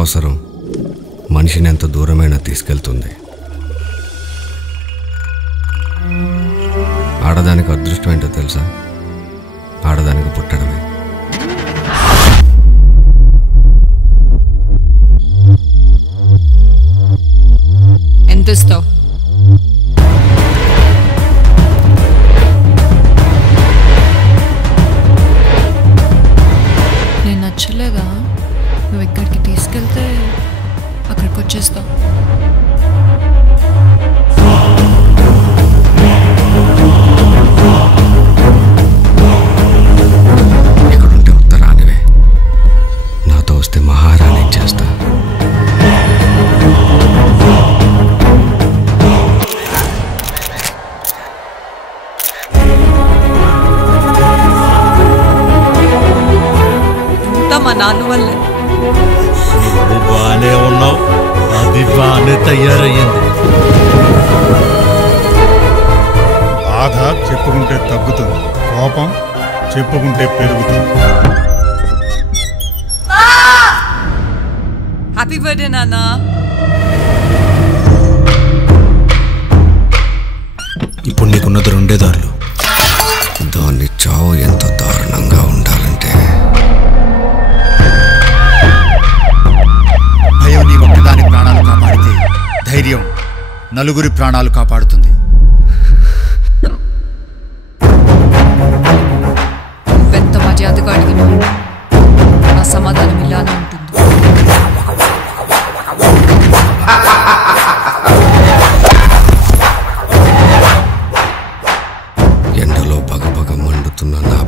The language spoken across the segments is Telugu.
అవసరం మనిషిని ఎంత దూరమైనా తీసుకెళ్తుంది. ఆడదానికి అదృష్టం ఏంటో తెలుసా? ఆడదానికి పుట్టడమే. ఎంత ఇస్తావు? నేను నచ్చలేదా? నువ్వు ఎక్కడికి తీసుకెళ్తే అక్కడికి వచ్చేస్తావు ఇక్కడుంటే ఉత్తరానివే నాతో వస్తే మహారాణి చేస్తా అంతా మా నాన్న వల్లే నువ్వు బాగానే ఉన్నావు అది బాగానే తయారయ్యింది. బాధ చెప్పుకుంటే తగ్గుతుంది కోపం చెప్పుకుంటే పెరుగుతుంది. హ్యాపీ బర్త్డే నాన్న ఇప్పుడు నీకున్నది రెండే దారులు. దాన్ని చావు ఎంత నలుగురి ప్రాణాలు కాపాడుతుంది. నువ్వెంత మర్యాదగా అడిగినా నా సమాధానం ఇలానే ఉంటుంది. ఎండలో పగపగ మండుతున్న నా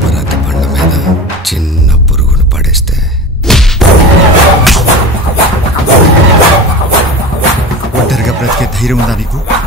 이러고 다니고?